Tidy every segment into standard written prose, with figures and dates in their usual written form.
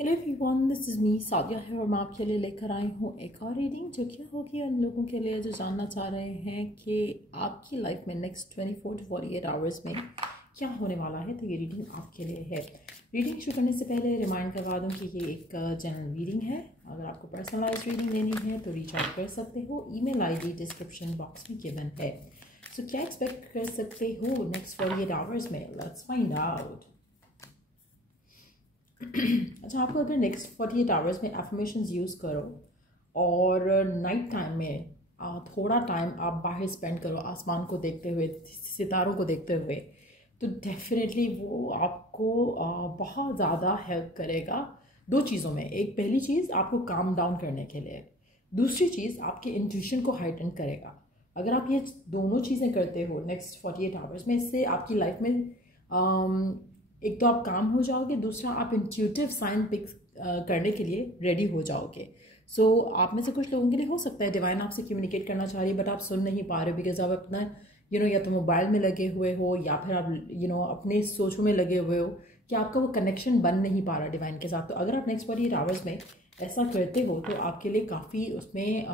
Hello everyone, this is me Sadia है और मैं आपके लिए लेकर आई हूँ एक और रीडिंग जो क्या होगी उन लोगों के लिए जो जानना चाह रहे हैं कि आपकी लाइफ में नेक्स्ट 24 to 48 आवर्स में क्या होने वाला है। तो ये रीडिंग आपके लिए है। रीडिंग शुरू करने से पहले रिमाइंड करवा दूँ कि ये एक जनरल रीडिंग है। अगर आपको पर्सनलाइज रीडिंग लेनी है तो रीच आउट कर सकते हो। ईमेल आईडी डिस्क्रिप्शन बॉक्स में गिवन है। सो क्या एक्सपेक्ट कर सकते हो नेक्स्ट 48 आवर्स में, लेट्स फाइंड आउट। अच्छा, आपको अगर नेक्स्ट 48 आवर्स में एफर्मेशंस यूज़ करो और नाइट टाइम में थोड़ा टाइम आप बाहर स्पेंड करो आसमान को देखते हुए, सितारों को देखते हुए, तो डेफिनेटली वो आपको बहुत ज़्यादा हेल्प करेगा दो चीज़ों में। एक, पहली चीज़ आपको काम डाउन करने के लिए, दूसरी चीज़ आपके इंट्यूशन को हाइटन करेगा। अगर आप ये दोनों चीज़ें करते हो नेक्स्ट 48 आवर्स में, इससे आपकी लाइफ में एक तो आप काम हो जाओगे, दूसरा आप इंट्यूटिव साइन पिक करने के लिए रेडी हो जाओगे। सो आप में से कुछ लोगों के लिए हो सकता है डिवाइन आपसे कम्युनिकेट करना चाह रही है बट आप सुन नहीं पा रहे हो बिकॉज आप अपना या तो मोबाइल में लगे हुए हो या फिर आप अपने सोचों में लगे हुए हो कि आपका वो कनेक्शन बन नहीं पा रहा डिवाइन के साथ। तो अगर आप नेक्स्ट 48 आवर्स में ऐसा करते हो तो आपके लिए काफ़ी उसमें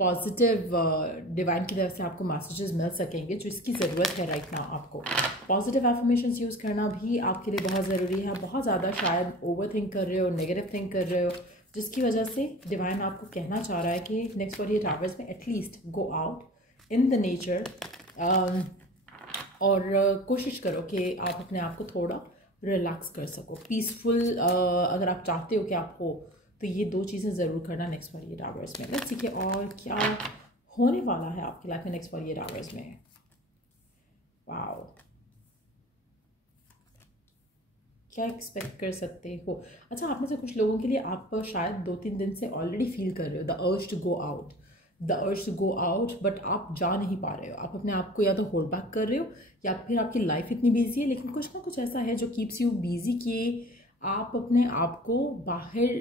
पॉजिटिव डिवाइन की तरफ से आपको मैसेजेस मिल सकेंगे जो इसकी ज़रूरत है राइट नाउ। आपको पॉजिटिव एफर्मेशंस यूज़ करना भी आपके लिए बहुत ज़रूरी है। बहुत ज़्यादा शायद ओवर थिंक कर रहे हो, नेगेटिव थिंक कर रहे हो, जिसकी वजह से डिवाइन आपको कहना चाह रहा है कि नेक्स्ट 48 आवर्स में at least go out in the nature और कोशिश करो कि आप अपने आप को थोड़ा रिलैक्स कर सको, पीसफुल अगर आप चाहते हो कि आप हो तो ये दो चीज़ें ज़रूर करना नेक्स्ट 48 आवर्स में। लेट्स सीखे और क्या होने वाला है आपकी लाइफ में नेक्स्ट 48 आवर्स में। वाओ, क्या एक्सपेक्ट कर सकते हो। अच्छा, आप में से कुछ लोगों के लिए आप शायद 2-3 दिन से ऑलरेडी फील कर रहे हो the urge to go out, but आप जा नहीं पा रहे हो। आप अपने आप को या तो होल्ड बैक कर रहे हो या फिर आपकी लाइफ इतनी बिजी है, लेकिन कुछ ना कुछ ऐसा है जो कीप्स यू बिजी किए आप अपने आप को बाहर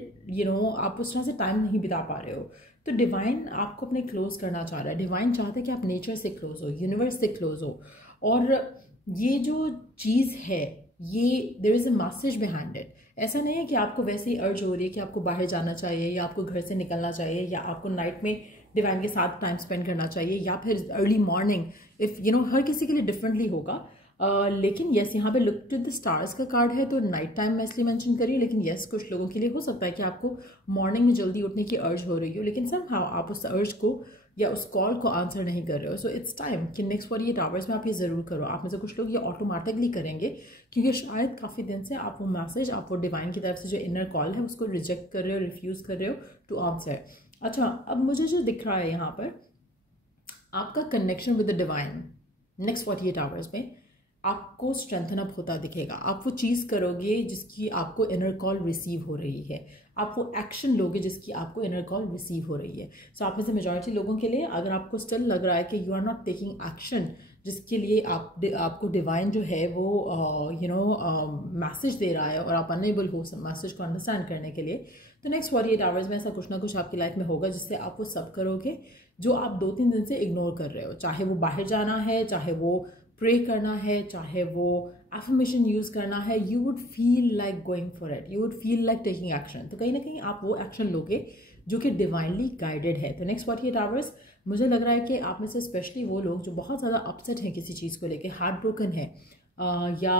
आप उस तरह से टाइम नहीं बिता पा रहे हो। तो डिवाइन आपको अपने क्लोज करना चाह रहा है। डिवाइन चाहते हैं कि आप नेचर से क्लोज हो, यूनिवर्स से क्लोज हो। और ये जो चीज़ है, ये there is a message behind it. ऐसा नहीं है कि आपको वैसे ही अर्ज हो रही है कि आपको बाहर जाना चाहिए या आपको घर से निकलना चाहिए या आपको नाइट में डिवाइन के साथ टाइम स्पेंड करना चाहिए या फिर अर्ली मॉर्निंग। इफ़ हर किसी के लिए डिफरेंटली होगा। लेकिन यस, यहाँ पे लुक टू द स्टार्स का कार्ड है तो नाइट टाइम मैं इसलिए मेंशन करी। लेकिन यस, कुछ लोगों के लिए हो सकता है कि आपको मॉर्निंग में जल्दी उठने की अर्ज हो रही हो, लेकिन समहाउ आप उस अर्ज को या उस कॉल को आंसर नहीं कर रहे हो। सो इट्स टाइम कि नेक्स्ट 48 आवर्स में आप ये ज़रूर करो। आप में से कुछ लोग ये ऑटोमेटिकली करेंगे क्योंकि शायद काफ़ी दिन से आप वो मैसेज, आप वो डिवाइन की तरफ से जो इनर कॉल है उसको रिजेक्ट कर रहे हो, रिफ्यूज़ कर रहे हो टू आंसर। अच्छा, अब मुझे जो दिख रहा है यहाँ पर, आपका connection with the divine next 48 hours में आपको स्ट्रेंथन अप होता दिखेगा। आप वो चीज़ करोगे जिसकी आपको इनर कॉल रिसीव हो रही है, आप वो एक्शन लोगे जिसकी आपको इनर कॉल रिसीव हो रही है। सो आप में से मेजॉरिटी लोगों के लिए अगर आपको स्टिल लग रहा है कि you are not taking action जिसके लिए आपको डिवाइन जो है वो मैसेज दे रहा है और आप अनेबल हो मैसेज को अंडरस्टैंड करने के लिए, तो नेक्स्ट 48 आवर्स में ऐसा कुछ ना कुछ आपकी लाइफ में होगा जिससे आप वो सब करोगे जो आप 2-3 दिन से इग्नोर कर रहे हो। चाहे वो बाहर जाना है, चाहे वो प्रे करना है, चाहे वो एफर्मेशन यूज़ करना है, you would feel like going for it, you would feel like taking action. तो कहीं ना कहीं आप वो एक्शन लोगे जो कि डिवाइनली गाइडेड है। तो नेक्स्ट 48 आवर्स मुझे लग रहा है कि आप में से स्पेशली वो लोग जो बहुत ज़्यादा अपसेट हैं किसी चीज़ को लेके, हार्ट ब्रोकन है या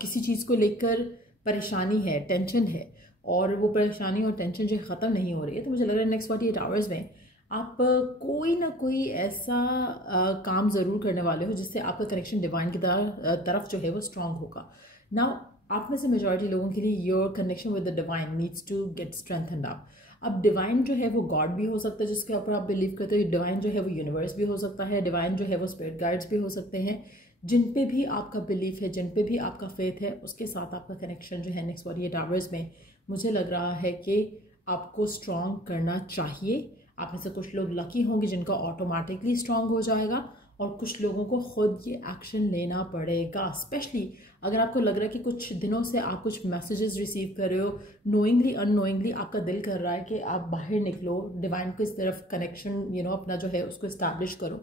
किसी चीज़ को लेकर परेशानी है, टेंशन है, और वो परेशानी और टेंशन जो ख़त्म नहीं हो रही है, तो मुझे लग रहा है नेक्स्ट 48 आवर्स में आप कोई ना कोई ऐसा काम ज़रूर करने वाले हो जिससे आपका कनेक्शन डिवाइन की तरफ जो है वो स्ट्रांग होगा। नाउ आप में से मेजॉरिटी लोगों के लिए your connection with the divine needs to get strengthened up. अब डिवाइन जो है वो गॉड भी हो सकता है जिसके ऊपर आप बिलीव करते हो, डिवाइन जो है वो यूनिवर्स भी हो सकता है, डिवाइन जो है वो स्पिरिट गाइड्स भी हो सकते हैं। जिन पे भी आपका बिलीफ है, जिन पे भी आपका फेथ है, उसके साथ आपका कनेक्शन जो है नेक्स्ट 48 आवर्स में मुझे लग रहा है कि आपको स्ट्रांग करना चाहिए। आप में से कुछ लोग लकी होंगे जिनका ऑटोमेटिकली स्ट्रांग हो जाएगा और कुछ लोगों को खुद ये एक्शन लेना पड़ेगा। स्पेशली अगर आपको लग रहा है कि कुछ दिनों से आप कुछ मैसेजेस रिसीव कर रहे हो, नोइंगली अननोइंगली आपका दिल कर रहा है कि आप बाहर निकलो, डिवाइन को इस तरफ कनेक्शन अपना जो है उसको इस्टेब्लिश करो,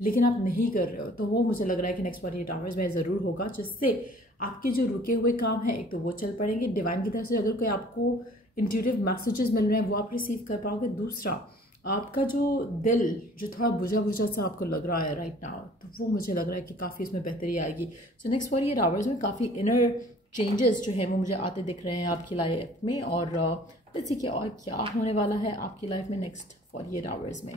लेकिन आप नहीं कर रहे हो, तो वो मुझे लग रहा है कि नेक्स्ट 48 आवर्स में ज़रूर होगा जिससे आपके जो रुके हुए काम हैं एक तो वो चल पड़ेंगे, डिवाइन की तरफ से अगर कोई आपको इंट्यूटिव मैसेजेस मिल रहे हैं वो आप रिसीव कर पाओगे। दूसरा, आपका जो दिल जो थोड़ा बुझा बुझा सा आपको लग रहा है राइट नाउ, तो वो मुझे लग रहा है कि काफ़ी इसमें बेहतरी आएगी। सो नेक्स्ट 48 आवर्स में काफ़ी इनर चेंजेस जो हैं वो मुझे आते दिख रहे हैं आपकी लाइफ में। और लेट्स सी कि और क्या होने वाला है आपकी लाइफ में नेक्स्ट 48 आवर्स में।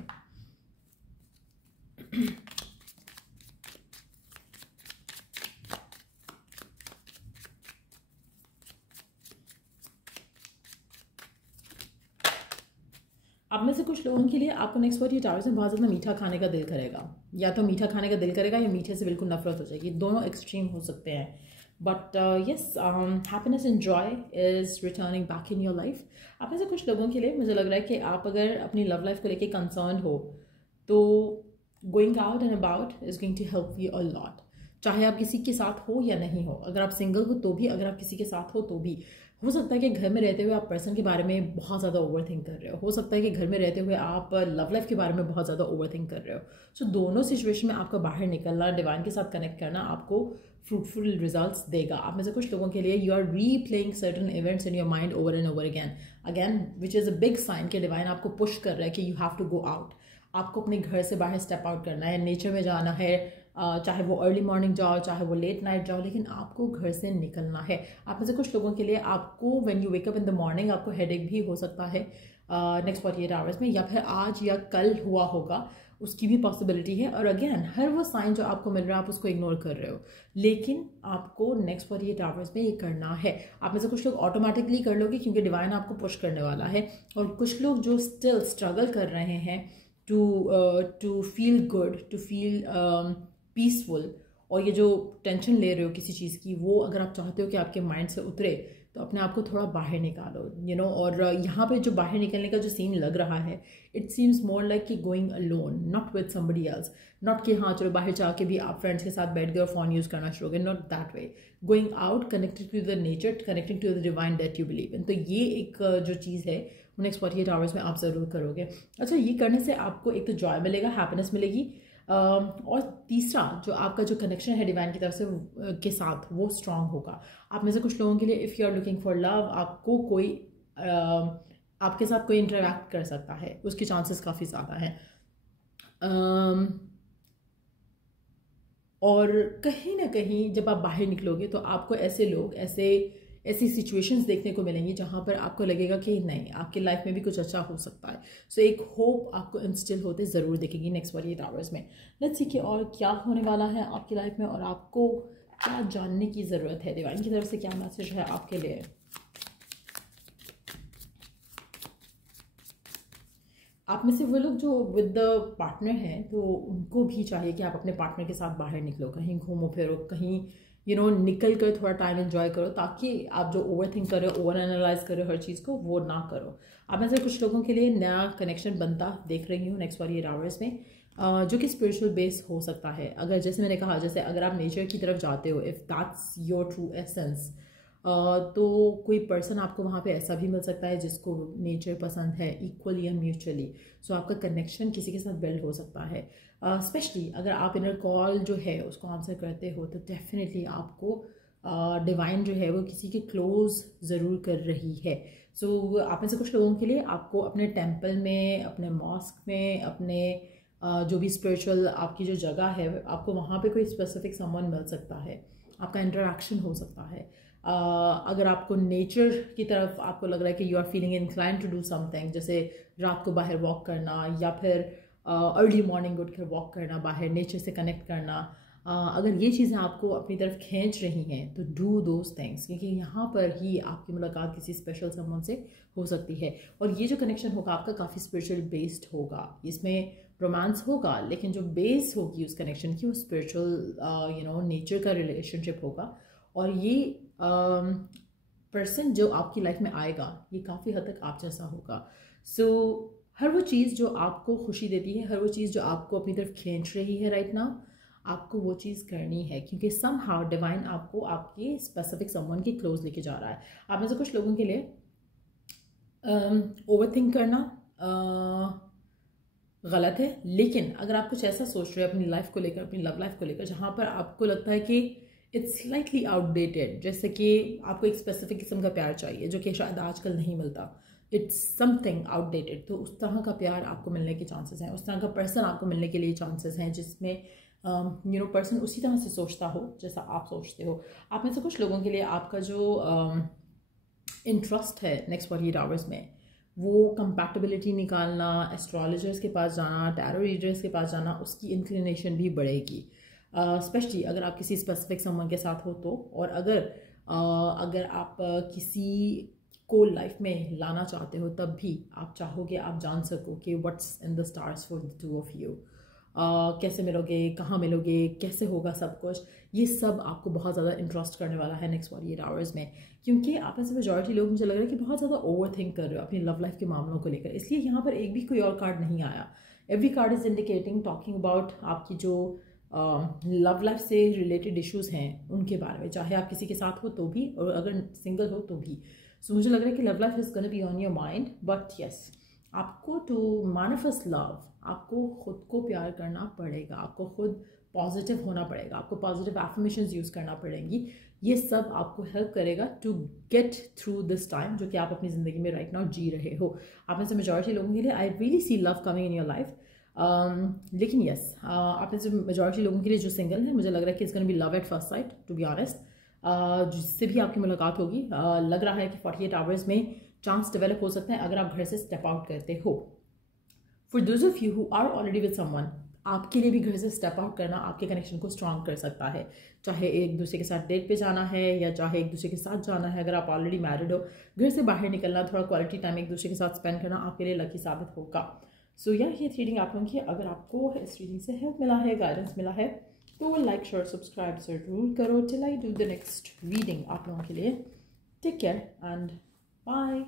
आप में से कुछ लोगों के लिए आपको नेक्स्ट 48 आवर्स में बहुत ज़्यादा मीठा खाने का दिल करेगा, या तो मीठा खाने का दिल करेगा या मीठे से बिल्कुल नफरत हो जाएगी, दोनों एक्सट्रीम हो सकते हैं। But yes, happiness and Joy is returning back in your life. आप में से कुछ लोगों के लिए मुझे लग रहा है कि आप अगर अपनी लव लाइफ को लेके कंसर्न हो तो going out and about is going to help you a lot. चाहे आप किसी के साथ हो या नहीं हो, अगर आप सिंगल हो तो भी, अगर आप किसी के साथ हो तो भी। हो सकता है कि घर में रहते हुए आप पर्सन के बारे में बहुत ज़्यादा ओवर थिंक कर रहे हो सकता है कि घर में रहते हुए आप लव लाइफ के बारे में बहुत ज़्यादा ओवर थिंक कर रहे हो। सो दोनों सिचुएशन में आपका बाहर निकलना, डिवाइन के साथ कनेक्ट करना आपको फ्रूटफुल रिजल्ट्स देगा। आप में से कुछ लोगों के लिए you are replaying certain events in your mind over and over again which is a big sign कि डिवाइन आपको पुश कर रहा है कि you have to go out. आपको अपने घर से बाहर स्टेप आउट करना है, नेचर में जाना है, चाहे वो अर्ली मॉर्निंग जाओ चाहे वो लेट नाइट जाओ, लेकिन आपको घर से निकलना है। आप में से कुछ लोगों के लिए आपको when you wake up in the morning आपको हेडेक भी हो सकता है नेक्स्ट 48 आवर्स में, या फिर आज या कल हुआ होगा, उसकी भी पॉसिबिलिटी है। और अगेन हर वो साइन जो आपको मिल रहा है आप उसको इग्नोर कर रहे हो, लेकिन आपको नेक्स्ट 48 आवर्स में ये करना है। आप में से कुछ लोग ऑटोमेटिकली कर लोगे क्योंकि डिवाइन आपको पुश करने वाला है, और कुछ लोग जो स्टिल स्ट्रगल कर रहे हैं to feel good, to feel peaceful, और ये जो टेंशन ले रहे हो किसी चीज़ की, वो अगर आप चाहते हो कि आपके माइंड से उतरे तो अपने आप को थोड़ा बाहर निकालो, यू नो। और यहाँ पे जो बाहर निकलने का जो सीन लग रहा है, इट सीम्स मोर लाइक कि going alone, not with somebody else. Not कि हाँ चलो बाहर जाके भी आप फ्रेंड्स के साथ बैठ गए और फ़ोन यूज़ करना शुरू हो गए, not that way. Going out, connected to the nature, connecting to the divine that you believe in. तो ये एक जो चीज़ है वो नेक्स्ट 48 आवर्स में आप ज़रूर करोगे। अच्छा, ये करने से आपको एक तो जॉय मिलेगा, हैप्पीनेस मिलेगी, और तीसरा जो आपका जो कनेक्शन है डिवाइन की तरफ से के साथ वो स्ट्रांग होगा। आप में से कुछ लोगों के लिए if you are looking for love, आपको कोई आपके साथ कोई इंटरेक्ट कर सकता है, उसके चांसेस काफ़ी ज़्यादा हैं। और कहीं ना कहीं जब आप बाहर निकलोगे तो आपको ऐसे लोग, ऐसी सिचुएशंस देखने को मिलेंगी जहाँ पर आपको लगेगा कि नहीं, आपकी लाइफ में भी कुछ अच्छा हो सकता है। सो एक होप आपको इंस्टिल होते ज़रूर दिखेगी नेक्स्ट 48 आवर्स में। लेट्स सी कि और क्या होने वाला है आपकी लाइफ में, और आपको क्या जानने की ज़रूरत है, डिवाइन की तरफ से क्या मैसेज है आपके लिए। आप में से वो लोग जो विद द पार्टनर हैं तो उनको भी चाहिए कि आप अपने पार्टनर के साथ बाहर निकलो, कहीं घूमो फिरो, कहीं निकल कर थोड़ा टाइम एंजॉय करो, ताकि आप जो ओवर थिंक करो, ओवर एनालाइज करो हर चीज़ को, वो ना करो। आप में से कुछ लोगों के लिए नया कनेक्शन बनता देख रही हूँ नेक्स्ट 48 आवर्स में, जो कि स्पिरिचुअल बेस हो सकता है। अगर जैसे मैंने कहा, जैसे अगर आप नेचर की तरफ जाते हो, if that's your true essence, तो कोई पर्सन आपको वहाँ पे ऐसा भी मिल सकता है जिसको नेचर पसंद है, इक्वली या म्यूचुअली। सो आपका कनेक्शन किसी के साथ बिल्ड हो सकता है। स्पेशली अगर आप इनर कॉल जो है उसको आंसर करते हो तो डेफिनेटली आपको डिवाइन जो है वो किसी के क्लोज ज़रूर कर रही है। सो आप में से कुछ लोगों के लिए आपको अपने टेम्पल में, अपने मॉस्क में, अपने जो भी स्पिरिचुअल आपकी जो जगह है, आपको वहाँ पे कोई स्पेसिफिक समवन मिल सकता है, आपका इंटरेक्शन हो सकता है। अगर आपको नेचर की तरफ आपको लग रहा है कि you are feeling incline to do something, जैसे रात को बाहर वॉक करना, या फिर अर्ली मॉर्निंग उठकर वॉक करना, बाहर नेचर से कनेक्ट करना, अगर ये चीज़ें आपको अपनी तरफ खींच रही हैं तो डू दोज थिंग्स, क्योंकि यहाँ पर ही आपकी मुलाकात किसी स्पेशल समवन से हो सकती है। और ये जो कनेक्शन होगा आपका काफ़ी स्पिरिचुअल बेस्ड होगा, इसमें रोमांस होगा, लेकिन जो बेस होगी उस कनेक्शन की वो स्पिरिचुअल नेचर का रिलेशनशिप होगा। और ये पर्सन जो आपकी लाइफ में आएगा ये काफ़ी हद तक आप जैसा होगा। सो हर वो चीज़ जो आपको खुशी देती है, हर वो चीज़ जो आपको अपनी तरफ खींच रही है राइट नाउ, आपको वो चीज़ करनी है, क्योंकि सम हाउ डिवाइन आपको आपके स्पेसिफिक समवन के क्लोज लेके जा रहा है। आप में से कुछ लोगों के लिए ओवर थिंक करना गलत है, लेकिन अगर आप कुछ ऐसा सोच रहे हो अपनी लाइफ को लेकर, अपनी लव लाइफ को लेकर, जहाँ पर आपको लगता है कि इट्स स्लाइटली आउटडेटेड, जैसे कि आपको एक स्पेसिफिक किस्म का प्यार चाहिए जो कि शायद आजकल नहीं मिलता, इट्स समथिंग आउटडेटेड। तो उस तरह का प्यार आपको मिलने के चांसेस हैं, उस तरह का पर्सन आपको मिलने के लिए चांसेस हैं जिसमें पर्सन उसी तरह से सोचता हो जैसा आप सोचते हो। आप में से कुछ लोगों के लिए आपका जो इंटरेस्ट है नेक्स्ट 48 आवर्स में, वो कंपैटिबिलिटी निकालना, एस्ट्रोलॉजर्स के पास जाना, टैरो रीडर्स के पास जाना, उसकी इंक्लिनेशन भी बढ़ेगी। स्पेशली अगर आप किसी स्पेसिफिक समवन के साथ हो तो, और अगर आप किसी को लाइफ में लाना चाहते हो तब भी आप चाहोगे, आप जान सको कि what's in the stars for the two of you. कैसे मिलोगे, कहाँ मिलोगे, कैसे होगा सब कुछ, ये सब आपको बहुत ज़्यादा इंटरेस्ट करने वाला है नेक्स्ट 48 आवर्स में। क्योंकि आप में से मेजॉरिटी लोग, मुझे लग रहा है कि बहुत ज़्यादा ओवर थिंक कर रहे हो अपनी लव लाइफ के मामलों को लेकर, इसलिए यहाँ पर एक भी कोई और कार्ड नहीं आया। Every card is indicating, talking about आपकी जो लव लाइफ से रिलेटेड इश्यूज़ हैं उनके बारे में, चाहे आप किसी के साथ हो तो भी और अगर सिंगल हो तो भी। सो मुझे लग रहा है कि love life is gonna be on your mind, but yes, आपको टू मैनिफेस्ट लव, आपको खुद को प्यार करना पड़ेगा, आपको खुद पॉजिटिव होना पड़ेगा, आपको पॉजिटिव एफर्मेशंस यूज़ करना पड़ेंगी। ये सब आपको हेल्प करेगा to get through this time जो कि आप अपनी ज़िंदगी में राइट नाउ जी रहे हो। आप में से मेजॉरिटी लोगों के लिए I really see love coming in your life. लेकिन यस, आप में से मेजॉरिटी लोगों के लिए जो सिंगल है, मुझे लग रहा है कि it's gonna be love at first sight, to be honest. जिससे भी आपकी मुलाकात होगी, लग रहा है कि 48 आवर्स में चांस डेवलप हो सकते हैं अगर आप घर से स्टेप आउट करते हो। For those of you who are already with someone, आपके लिए भी घर से स्टेप आउट करना आपके कनेक्शन को स्ट्रॉन्ग कर सकता है। चाहे एक दूसरे के साथ डेट पे जाना है या चाहे एक दूसरे के साथ जाना है, अगर आप ऑलरेडी मैरिड हो, घर से बाहर निकलना, थोड़ा क्वालिटी टाइम एक दूसरे के साथ स्पेंड करना आपके लिए लकी साबित होगा। सो या ये रीडिंग आप लोगों की, अगर आपको इस रीडिंग से हेल्प मिला है, गाइडेंस मिला है, तो लाइक शेयर सब्सक्राइब जरूर करो till I do the next reading आप लोगों के लिए। Take care and bye.